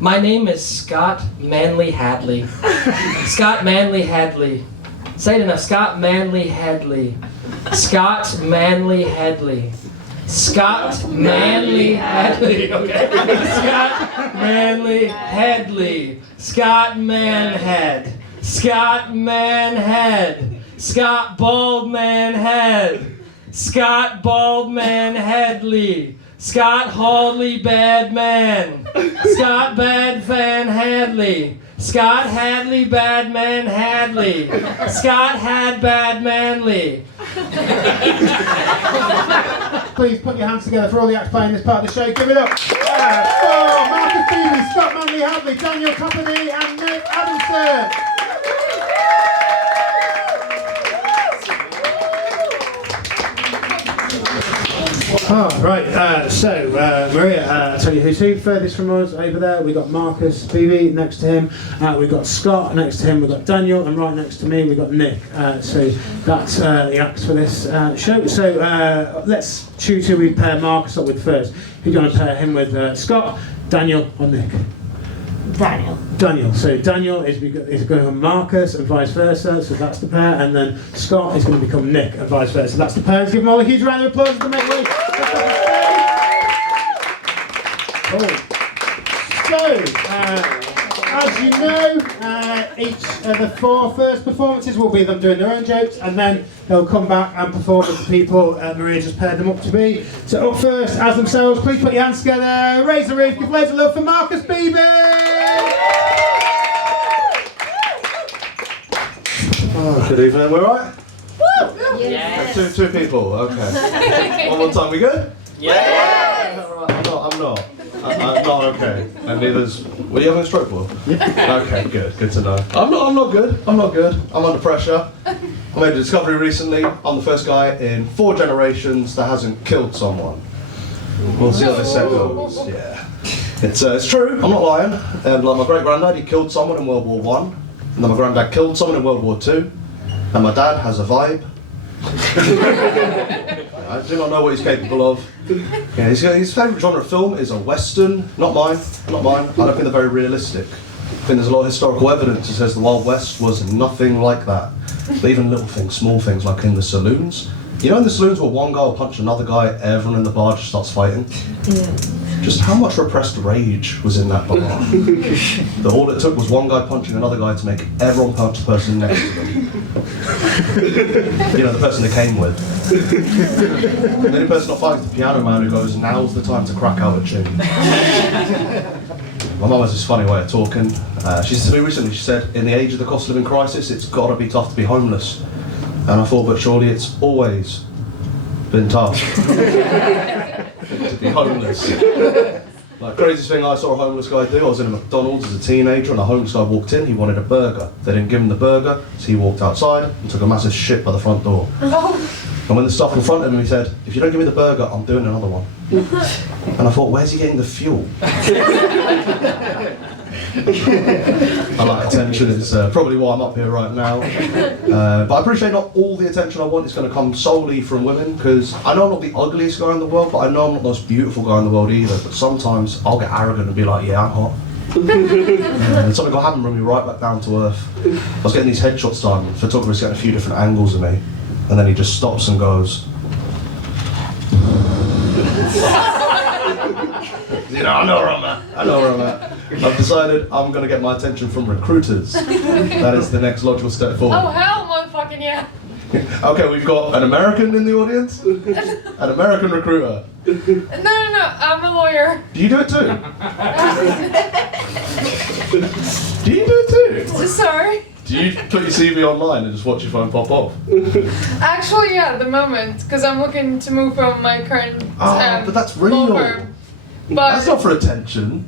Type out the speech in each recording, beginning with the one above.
My name is Scott Manley Hadley. Scott Manley Hadley. Say it enough. Scott Manley Hadley. Scott Manley Hadley. Scott Manley Hadley. Okay. Scott Manley Hadley. Scott Manhead. Scott Manhead. Scott Baldman Head. Scott Baldman Hadley. Scott Hadley Bad Man. Scott Bad Fan Hadley. Scott Hadley Bad Man Hadley. Scott Had Bad Manley. Please put your hands together for all the acts playing this part of the show. Give it up for Marcus Beeby, Scott Manley Hadley, Daniel Toppani and Nick Adamson. Maria, I'll tell you who's who. Furthest from us over there, we've got Marcus Beeby next to him, we've got Scott next to him, we've got Daniel, and right next to me we've got Nick. So that's the acts for this show. So let's choose who we pair Marcus up with first. Who do you want to pair him with? Scott, Daniel, or Nick? Daniel. Daniel. So Daniel is going to become Marcus and vice versa, so that's the pair, and then Scott is going to become Nick and vice versa. That's the pair. Let's give them all a huge round of applause to make way. So, as you know, each of the 4 first performances will be them doing their own jokes, and then they'll come back and perform with the people Maria just paired them up to be. So up first, as themselves, please put your hands together, raise the roof, give loads of love for Marcus Beeby! Oh, good evening, we're right? Woo! Yes. Two people, okay. One more time, we good? Yes. I'm not okay. And neither's. Were you having a stroke, Will? Okay, good to know. I'm not good. I'm under pressure. I made a discovery recently. I'm the first guy in 4 generations that hasn't killed someone. We'll see how this set goes. Yeah. It's true, I'm not lying. And like my great granddad, he killed someone in World War I. And then my granddad killed someone in World War II. And my dad has a vibe. I do not know what he's capable of. Yeah, his favourite genre of film is a western. Not mine. I don't think they're very realistic. I think there's a lot of historical evidence that says the Wild West was nothing like that. But even little things, small things, like in the saloons. You know in the saloons where one guy will punch another guy, everyone in the bar just starts fighting? Yeah. Just how much repressed rage was in that bar? That all it took was one guy punching another guy to make everyone punch the person next to them. You know, the person they came with. And the only person not fighting is the piano man who goes, now's the time to crack out a tune. My mum has this funny way of talking. She said to me recently, she said, in the age of the cost of living crisis, it's got to be tough to be homeless. And I thought, but surely it's always been tough to be homeless. Like, craziest thing I saw a homeless guy do, I was in a McDonald's as a teenager and a homeless guy walked in, he wanted a burger. They didn't give him the burger, so he walked outside and took a massive shit by the front door. And when the staff confronted him, he said, if you don't give me the burger, I'm doing another one. And I thought, where's he getting the fuel? I like attention, it's probably why I'm up here right now. But I appreciate not all the attention I want is going to come solely from women, because I know I'm not the ugliest guy in the world, but I know I'm not the most beautiful guy in the world either. But sometimes I'll get arrogant and be like, yeah, I'm hot. And something will happen, bring me right back down to earth. I was getting these headshots done, the photographer's getting a few different angles of me, and then he just stops and goes, you know, I know where I'm at. I've decided I'm going to get my attention from recruiters. That is the next logical step forward. Oh hell, motherfucking yeah. Okay, we've got an American in the audience. An American recruiter. No, I'm a lawyer. Do you do it too? Do you do it too? Sorry. Do you put your CV online and just watch your phone pop off? Actually, yeah, at the moment, because I'm looking to move from my current but that's real. law firm. But That's not for attention.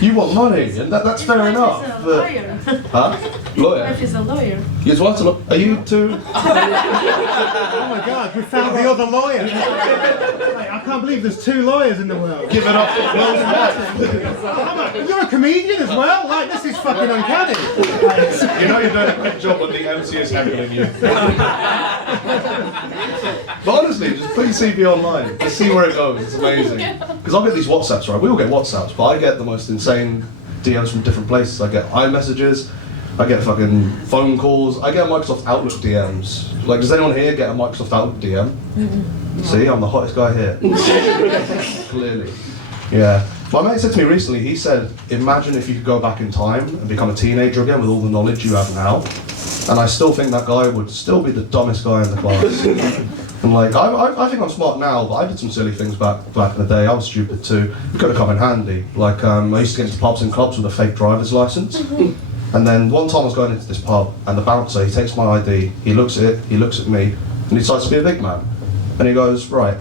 You want money, and that's fair enough. He's a lawyer. Huh? Lawyer? If he's a lawyer. His wife's a lawyer. Are you two? Oh my God, we found the other lawyer. Like, I can't believe there's 2 lawyers in the world. Give it up for Will's wife. You're a comedian as well? Like, this is fucking uncanny. You know you're doing a good job when the MC is handling you. But honestly, just put your CV online. Just see where it goes. It's amazing. Because I get these WhatsApps, right? We all get WhatsApps, but I get the most insane DMs from different places. I get iMessages, I get fucking phone calls, I get Microsoft Outlook DMs. Like, does anyone here get a Microsoft Outlook DM? See, I'm the hottest guy here. Clearly. Yeah. My mate said to me recently, he said, imagine if you could go back in time and become a teenager again with all the knowledge you have now. And I still think that guy would still be the dumbest guy in the class. And like, I think I'm smart now, but I did some silly things back in the day. I was stupid too. It could have come in handy. Like, I used to get into pubs and clubs with a fake driver's license. And then one time I was going into this pub, and the bouncer, he takes my ID, he looks at it, he looks at me, and he decides to be a big man. And he goes, right,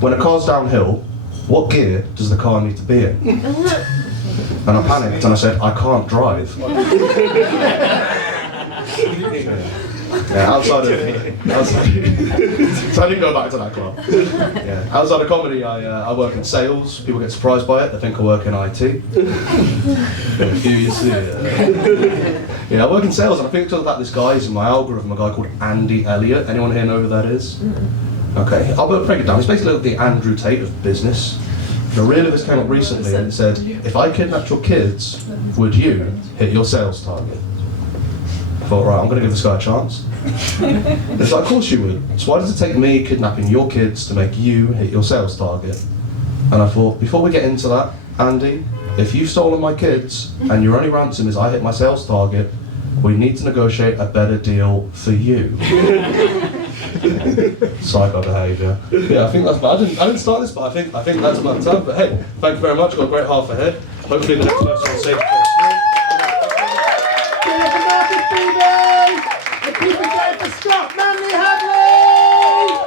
when a car's downhill, what gear does the car need to be in? And I panicked and I said, I can't drive. Yeah, outside, so I didn't go back to that club. Yeah, outside of comedy, I work in sales. People get surprised by it. They think I work in IT. Yeah, I work in sales, and I think because of that, this guy is in my algorithm, a guy called Andy Elliott. Anyone here know who that is? Okay, I'll break it down. It's basically like the Andrew Tate of business. The reel of this came up recently, and it said, if I kidnapped your kids, would you hit your sales target? I thought, right, I'm going to give this guy a chance. It's like, of course you would. So why does it take me kidnapping your kids to make you hit your sales target? And I thought, before we get into that, Andy, if you've stolen my kids and your only ransom is I hit my sales target, we need to negotiate a better deal for you. Psycho behaviour. Yeah, I think that's bad. I didn't start this, but I think that's about time. But hey, thank you very much. Got a great half ahead. Hopefully the next person will say Keep it going for Scott Manley Hadley!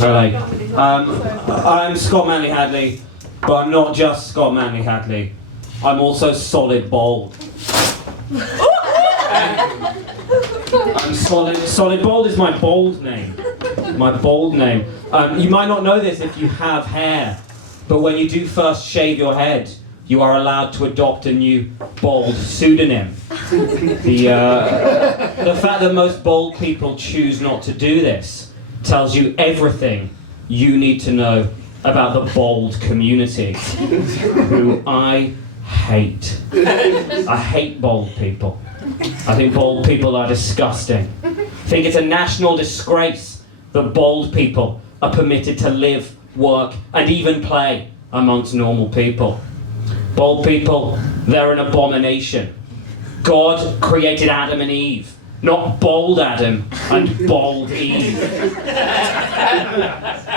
Hello. I'm Scott Manley Hadley, but I'm not just Scott Manley Hadley. I'm also solid bold. I'm solid bold is my bold name. My bold name. You might not know this if you have hair, but when you do first shave your head, you are allowed to adopt a new bold pseudonym. The fact that most bold people choose not to do this tells you everything you need to know about the bold community, who I hate. I hate bold people. I think bold people are disgusting. I think it's a national disgrace that bold people are permitted to live, work, and even play amongst normal people. Bold people, they're an abomination. God created Adam and Eve, not bold Adam and bold Eve.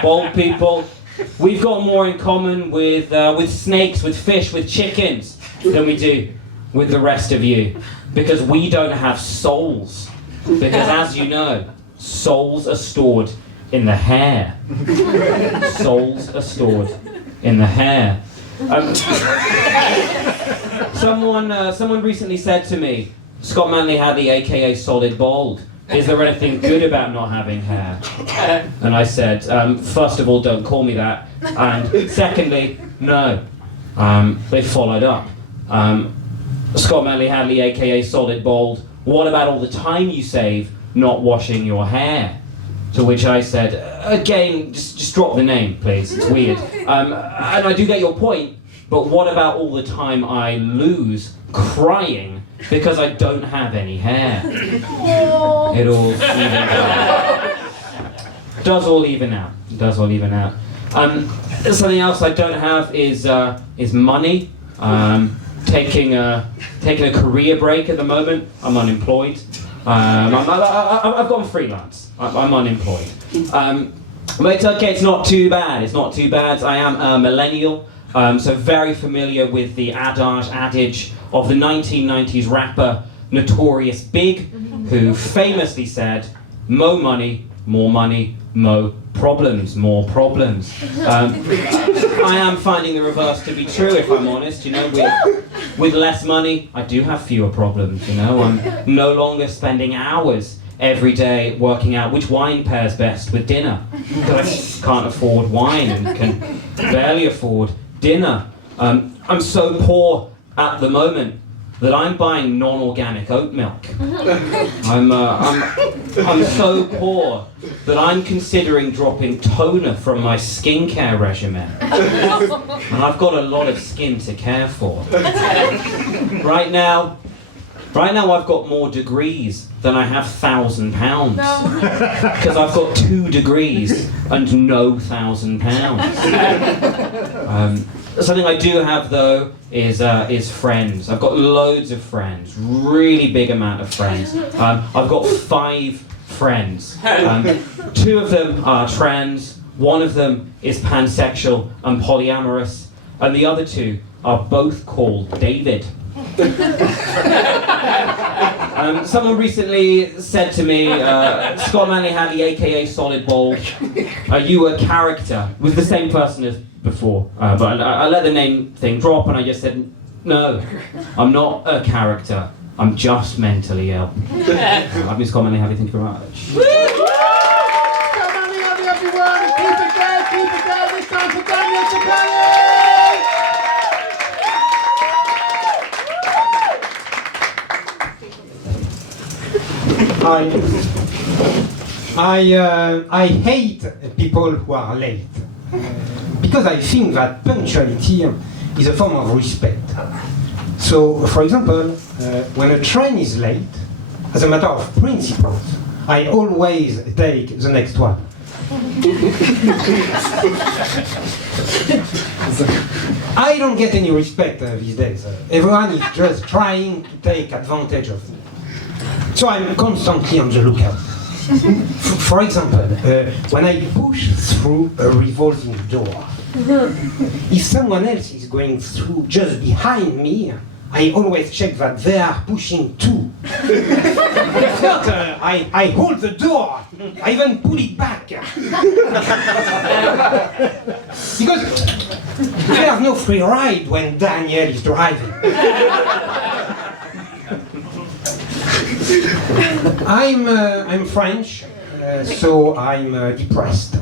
Bold people, we've got more in common with snakes, with fish, with chickens than we do with the rest of you. Because we don't have souls. Because as you know, souls are stored in the hair. Souls are stored in the hair. Someone recently said to me, Scott Manley Hadley, aka Solid Bold, is there anything good about not having hair? And I said, first of all, don't call me that, and secondly, no. They followed up. Scott Manley Hadley, aka Solid Bold, what about all the time you save not washing your hair? To which I said, again, just drop the name, please, it's weird. And I do get your point, but what about all the time I lose crying because I don't have any hair? It all evens out. Does all even out. Does all even out. Something else I don't have is money. Taking a career break at the moment. I'm unemployed. I've gone freelance. I'm unemployed. But it's okay, it's not too bad. It's not too bad. I am a millennial, so very familiar with the adage of the 1990s rapper Notorious Big, who famously said, "Mo money, more money, mo problems, more problems." I am finding the reverse to be true, if I'm honest. You know, with less money, I do have fewer problems. You know, I'm no longer spending hours every day working out which wine pairs best with dinner, because I can't afford wine and can barely afford dinner. I'm so poor at the moment that I'm buying non-organic oat milk. I'm so poor that I'm considering dropping toner from my skincare regimen. And I've got a lot of skin to care for. Right now I've got more degrees than I have £1,000. Because I've got 2 degrees and no £1,000. Something I do have though is friends. I've got loads of friends, really big amount of friends. I've got 5 friends. 2 of them are trans, 1 of them is pansexual and polyamorous, and the other 2 are both called David. Someone recently said to me, Scott Manley Hadley, aka Solid Bold, are you a character? It was the same person as before, but I let the name thing drop and I just said, no, I'm not a character, I'm just mentally ill. I've been Scott Manley Hadley, thank you very much. Scott Manley Hadley, everyone! Keep it there, this time for Daniel Toppani! I hate people who are late because I think that punctuality is a form of respect. So, for example, when a train is late, as a matter of principle, I always take the next one. I don't get any respect these days. Everyone is just trying to take advantage of me. So I'm constantly on the lookout. For example, when I push through a revolving door, if someone else is going through just behind me, I always check that they are pushing too. If not, I hold the door. I even pull it back. Because there's no free ride when Daniel is driving. I'm French, so I'm depressed.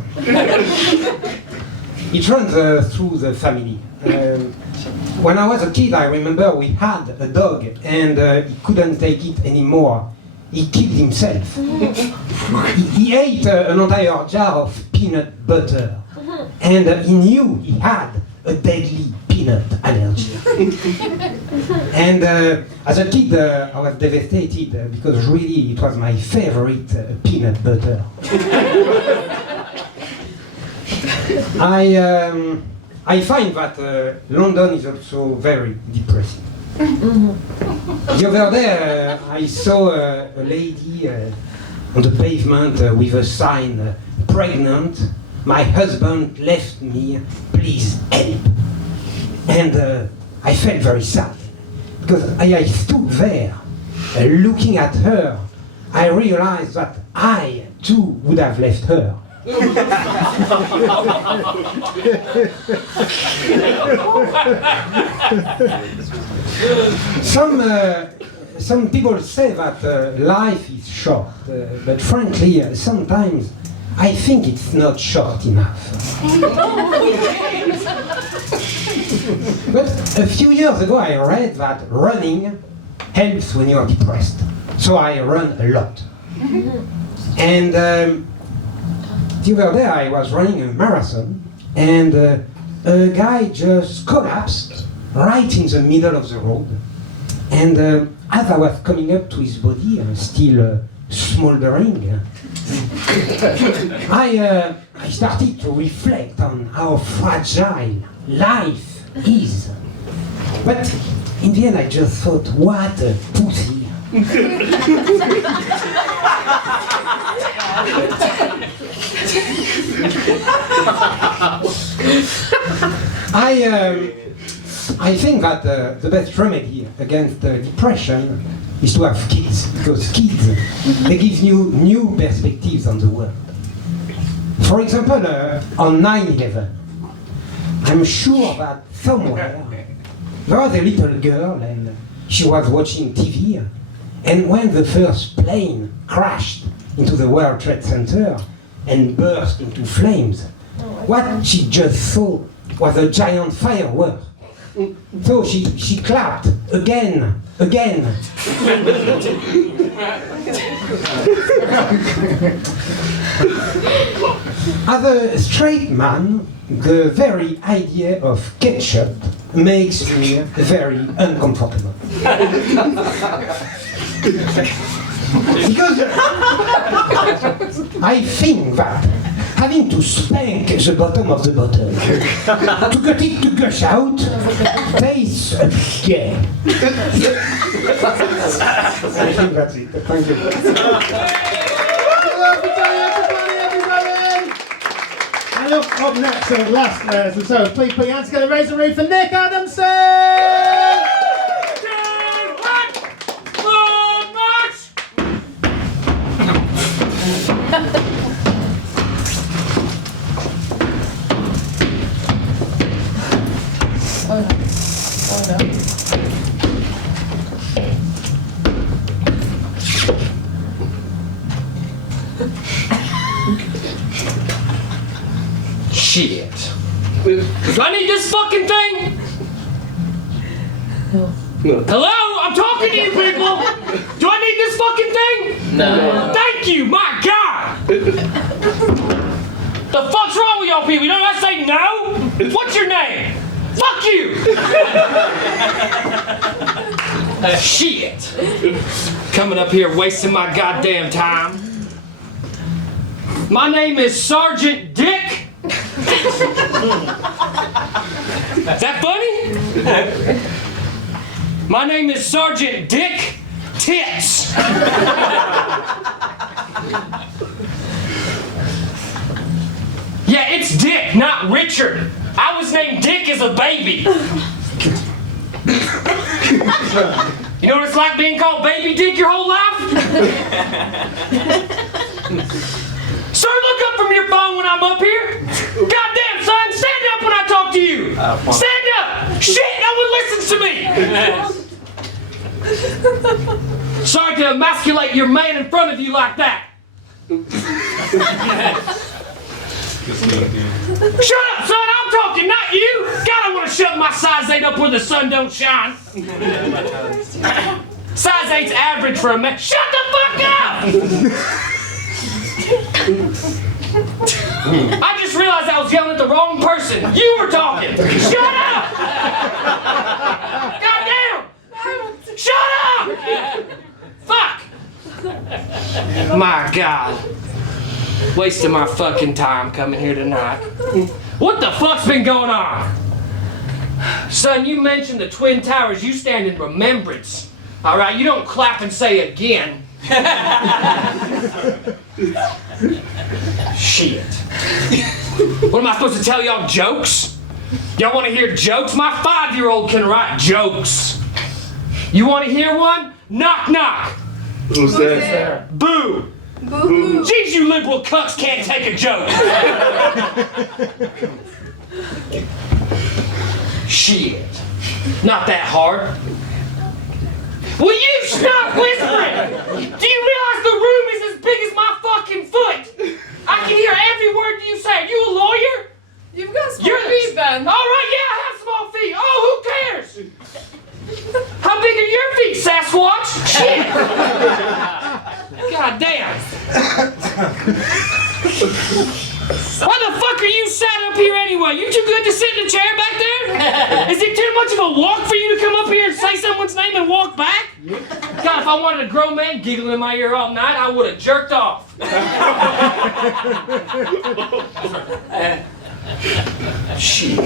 It runs through the family. When I was a kid, I remember we had a dog and he couldn't take it anymore. He killed himself. He ate an entire jar of peanut butter and he knew he had a deadly peanut allergy. And as a kid, I was devastated because really it was my favorite peanut butter. I find that London is also very depressing. The other day I saw a lady on the pavement with a sign, pregnant, my husband left me, please help. And I felt very sad because I stood there looking at her. I realized that I too would have left her. Some people say that life is short, but frankly, sometimes I think it's not short enough. But a few years ago I read that running helps when you are depressed. So I run a lot. And the other day I was running a marathon and a guy just collapsed right in the middle of the road. And as I was coming up to his body, still smoldering, I started to reflect on how fragile life is. But in the end I just thought, what a pussy. I think that the best remedy against depression is to have kids, because kids, they give you new perspectives on the world. For example, on 9/11, I'm sure that somewhere there was a little girl and she was watching TV, and when the first plane crashed into the World Trade Center and burst into flames, what she just saw was a giant firework. So she clapped again again. As a straight man, the very idea of ketchup makes me very uncomfortable. Because I think that having to spank the bottom of the bottle to get it to gush out tastes a bit gay. I think that's it. Thank you. And up next, last, so please put your hands together, raise the roof for Nick Adamson! Shit. Do I need this fucking thing? No. Hello? I'm talking to you people! Do I need this fucking thing? No. Thank you, my God! The fuck's wrong with y'all people? You know what I say no? What's your name? Fuck you! Shit. Coming up here wasting my goddamn time. My name is Sergeant Dick. Is that funny? My name is Sergeant Dick Tits. Yeah, it's Dick, not Richard. I was named Dick as a baby. You know what it's like being called Baby Dick your whole life? Sir, look up from your phone when I'm up here. Goddamn, son, stand up when I talk to you. Stand up. Shit, no one listens to me. Sorry to emasculate your man in front of you like that. Shut up, son, I'm talking, not you. God, I want to shove my size 8 up where the sun don't shine. Size 8's average for a man. Shut the fuck up! I just realized I was yelling at the wrong person. You were talking. Shut up! Goddamn! Shut up! Fuck! My God. Wasting my fucking time coming here tonight. What the fuck's been going on? Son, you mentioned the Twin Towers. You stand in remembrance. All right, you don't clap and say again. Shit. What am I supposed to tell y'all, jokes? Y'all want to hear jokes? My 5-year-old can write jokes. You want to hear one? Knock, knock. Who's there? Boo. Boo. Jeez, you liberal cucks can't take a joke. Shit. Not that hard. Will you stop whispering? Do you realize the room is as big as my fucking foot? I can hear every word you say. Are you a lawyer? You've got small feet, Ben. All right, yeah, I have small feet. Oh, who cares? How big are your feet, Sasquatch? Shit! God damn. Why the fuck are you sat up here anyway? You too good to sit in a chair back there? Is it too much of a walk for you to come up here and say someone's name and walk back? God, if I wanted a grown man giggling in my ear all night, I would have jerked off. Shit.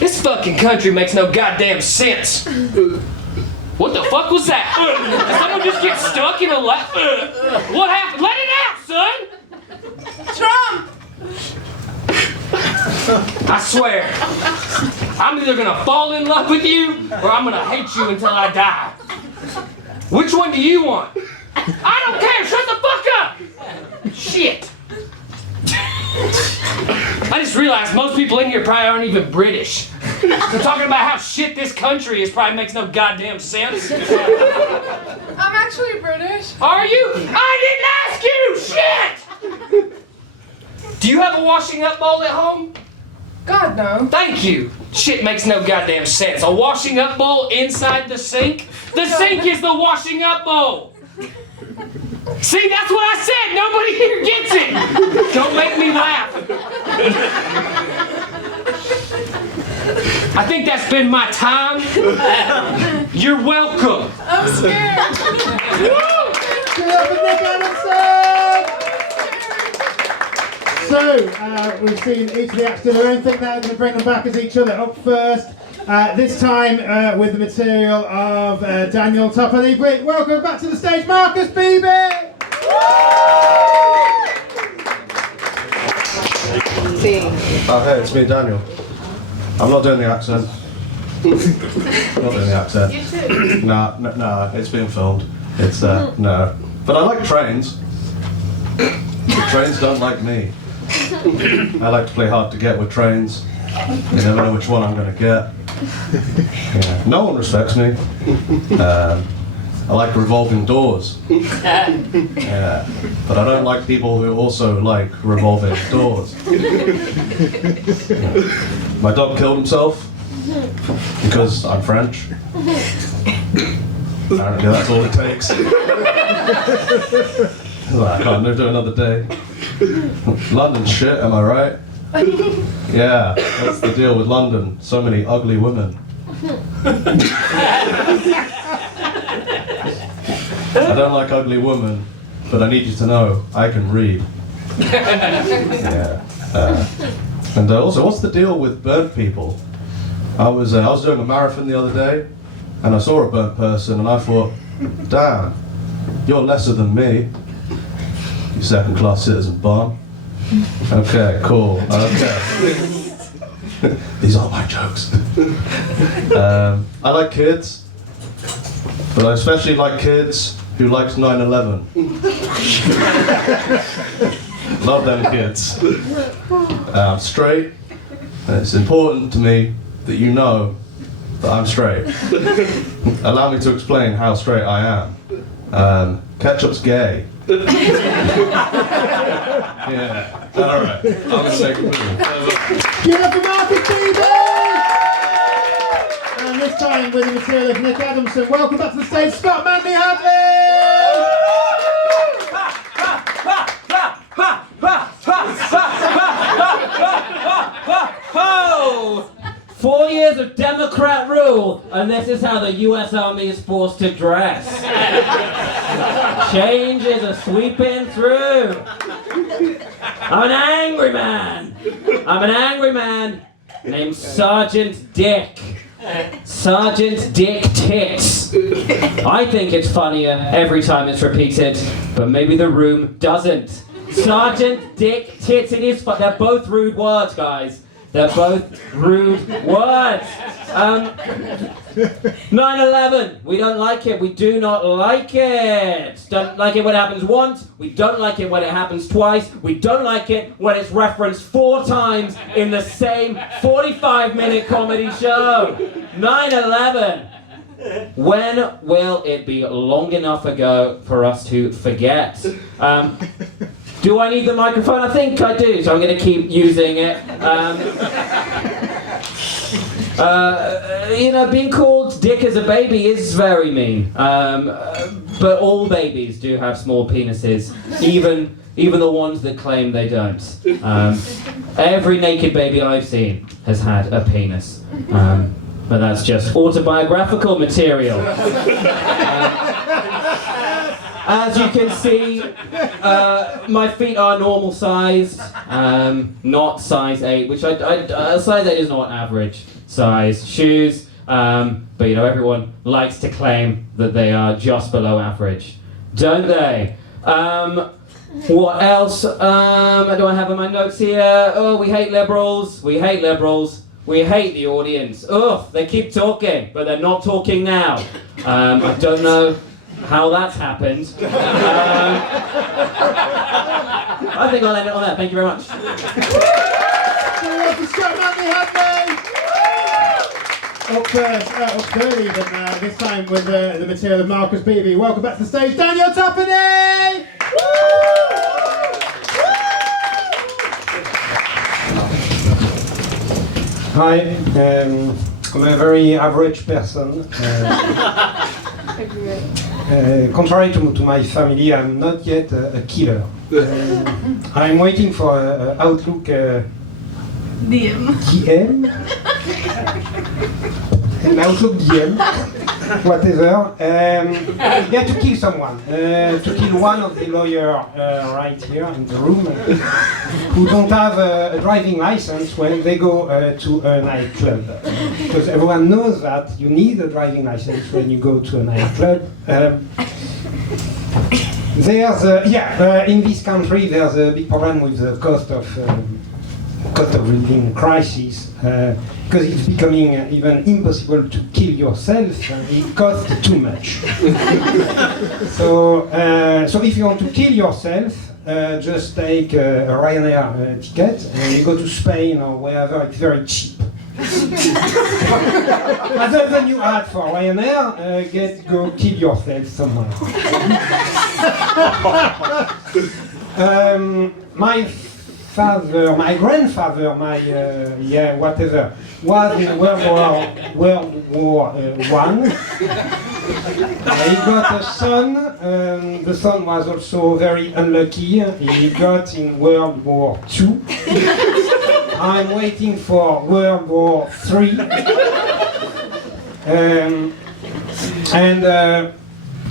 This fucking country makes no goddamn sense. What the fuck was that? Did someone just get stuck in a lap? What happened? Let it out, son! Trump! I swear, I'm either gonna fall in love with you or I'm gonna hate you until I die. Which one do you want? I don't care, shut the fuck up! Shit. I just realized most people in here probably aren't even British. They're talking about how shit this country is probably makes no goddamn sense. I'm actually British. Are you? I didn't ask you! Shit! Do you have a washing up bowl at home? God, no. Thank you. Shit makes no goddamn sense. A washing up bowl inside the sink? The sink is the washing up bowl. See, that's what I said. Nobody here gets it. Don't make me laugh. I think that's been my time. You're welcome. I'm scared. Give it up for Nick Adamson! So, we've seen each of the acts do their own thing now. We're going to bring them back as each other. Up first, this time with the material of Daniel Toppani. Welcome back to the stage, Marcus Beeby! Oh, hey, it's me, Daniel. I'm not doing the accent. Not doing the accent. You too. Nah, it's being filmed. It's, no. But I like trains. The trains don't like me. I like to play hard to get with trains. You never know which one I'm going to get. Yeah. No one respects me. I like revolving doors. Yeah. But I don't like people who also like revolving doors. Yeah. My dog killed himself because I'm French. Apparently that's all it takes. I can't live to another day. London shit, am I right? Yeah, that's the deal with London. So many ugly women. I don't like ugly women, but I need you to know I can read. Yeah. And also, what's the deal with burnt people? I was doing a marathon the other day, and I saw a burnt person, and I thought, damn, you're lesser than me. You second-class citizen bum. Okay, cool. Okay. These are my jokes. I like kids, but I especially like kids who likes 9/11. Love them kids. I'm straight, and it's important to me that you know that I'm straight. Allow me to explain how straight I am. Ketchup's gay. Yeah. All right. I'm gonna take a move. Give it up for Marcus Beeby! And this time with the material of Nick Adamson. Welcome back to the stage, Scott, Manley, Hadley! 4 years of Democrat rule, and this is how the US Army is forced to dress. Changes are sweeping through. I'm an angry man. I'm an angry man named Sergeant Dick. Sergeant Dick Tits. I think it's funnier every time it's repeated, but maybe the room doesn't. Sergeant Dick Tits, it is fun. They're both rude words, guys. They're both rude words. 9/11. We don't like it. We do not like it. Don't like it when it happens once. We don't like it when it happens twice. We don't like it when it's referenced 4 times in the same 45-minute comedy show. 9/11. When will it be long enough ago for us to forget? Do I need the microphone? I think I do, so I'm going to keep using it. Being called Dick as a baby is very mean. But all babies do have small penises, even the ones that claim they don't. Every naked baby I've seen has had a penis. But that's just autobiographical material. As you can see, my feet are normal sized, not size 8, which size 8 is not average size shoes, but everyone likes to claim that they are just below average, don't they? What else do I have in my notes here? Oh, we hate liberals, we hate liberals. We hate the audience. Ugh, they keep talking, but they're not talking now. I don't know how that's happened. I think I'll end it on that. Thank you very much. Up third even, this time with the material of Marcus Beeby. Welcome back to the stage, Daniel Toppani! Hi, I'm a very average person. Contrary to my family, I'm not yet a killer. I'm waiting for Outlook DM. DM. An Outlook DM. Whatever. Yeah, to kill someone. To kill one of the lawyers right here in the room who don't have a driving license when they go to a nightclub. Because everyone knows that you need a driving license when you go to a nightclub. In this country there's a big problem with the cost of living crisis. Because it's becoming even impossible to kill yourself, and it costs too much. So if you want to kill yourself, just take a Ryanair ticket and you go to Spain or wherever. It's very cheap. Other than you add for Ryanair, go kill yourself somewhere. My grandfather, whatever, was in World War One. He got a son. The son was also very unlucky. He got in World War II. I'm waiting for World War III.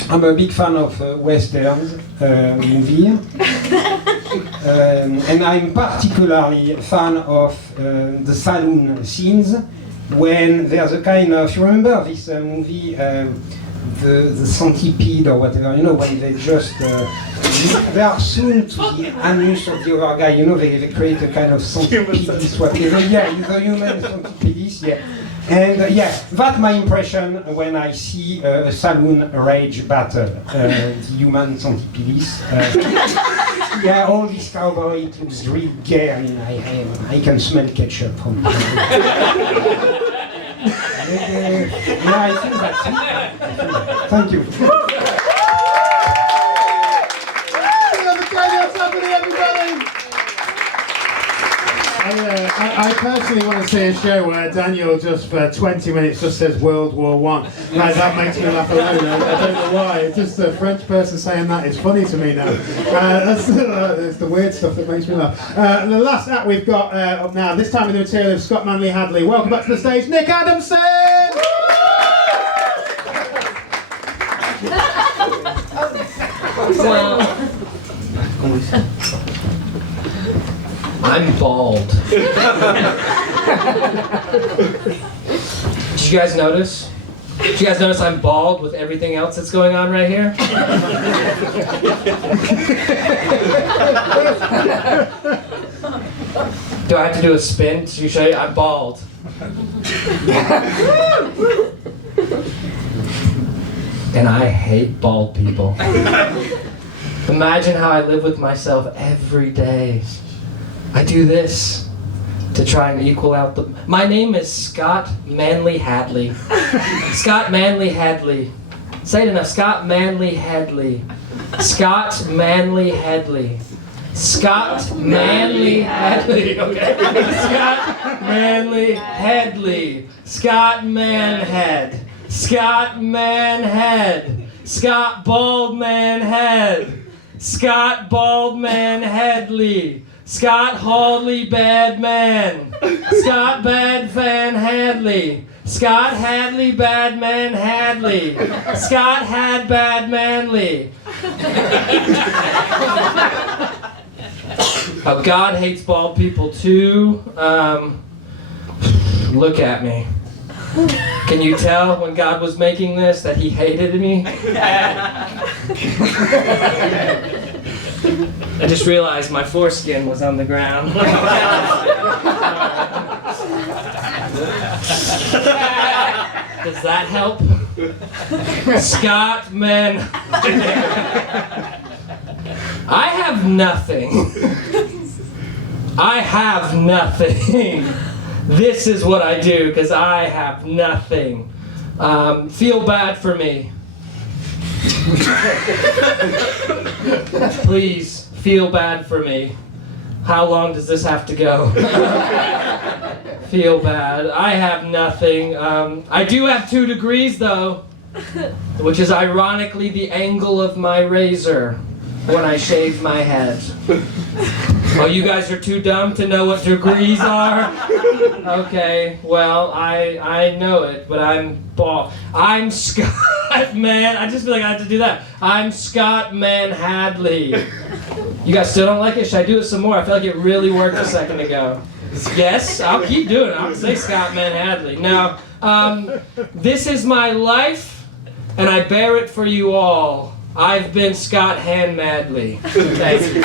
I'm a big fan of westerns movies. And I'm particularly a fan of the saloon scenes when there's a kind of, you remember this movie, the centipede or whatever, you know, when they just, they are sewn to the anus of the other guy, you know, they create a kind of centipede, whatever, yeah, the human centipede, yeah. And that's my impression when I see a saloon rage battle, the human centipedes. Yeah, all this cowboy, it looks really gay. I mean, I can smell ketchup from here. I think that's it. Thank you. Daniel Toppani, everybody! I personally want to see a show where Daniel just for 20 minutes just says World War One. Like, that makes me laugh alone. I don't know why. It's just a French person saying that is funny to me now. That's the weird stuff that makes me laugh. The last act we've got up now, this time in the material of Scott Manley Hadley. Welcome back to the stage, Nick Adamson! Well, I'm bald. Did you guys notice? Did you guys notice I'm bald with everything else that's going on right here? Do I have to do a spin to show you I'm bald? And I hate bald people. Imagine how I live with myself every day. I do this to try and equal out the... My name is Scott Manley Hadley. Scott Manley Hadley. Say it enough. Scott Manley Hadley. Scott Manley Hadley. Scott Manley Hadley. Okay. Scott Manley Hadley. Scott Manhead. Scott Manhead. Scott Baldman Head. Scott Baldman Hadley. Scott Hadley Bad Man. Scott Bad Fan Hadley. Scott Hadley Bad Man Hadley. Scott Had Bad Manley. Oh, God hates bald people too. Look at me. Can you tell when God was making this that he hated me? I just realized my foreskin was on the ground. Does that help? Scott, man. I have nothing. I have nothing. This is what I do because I have nothing. Feel bad for me. Please, feel bad for me. How long does this have to go? feel bad. I have nothing. I do have 2 degrees though, which is ironically the angle of my razor when I shave my head. Oh, you guys are too dumb to know what degrees are? Okay, well, I know it, but I'm bald. I'm Scott, man. I just feel like I have to do that. I'm Scott Man Hadley. You guys still don't like it? Should I do it some more? I feel like it really worked a second ago. Yes, I'll keep doing it. I'll say Scott Man Hadley. Now, this is my life, and I bear it for you all. I've been Scott Han Madley. Okay.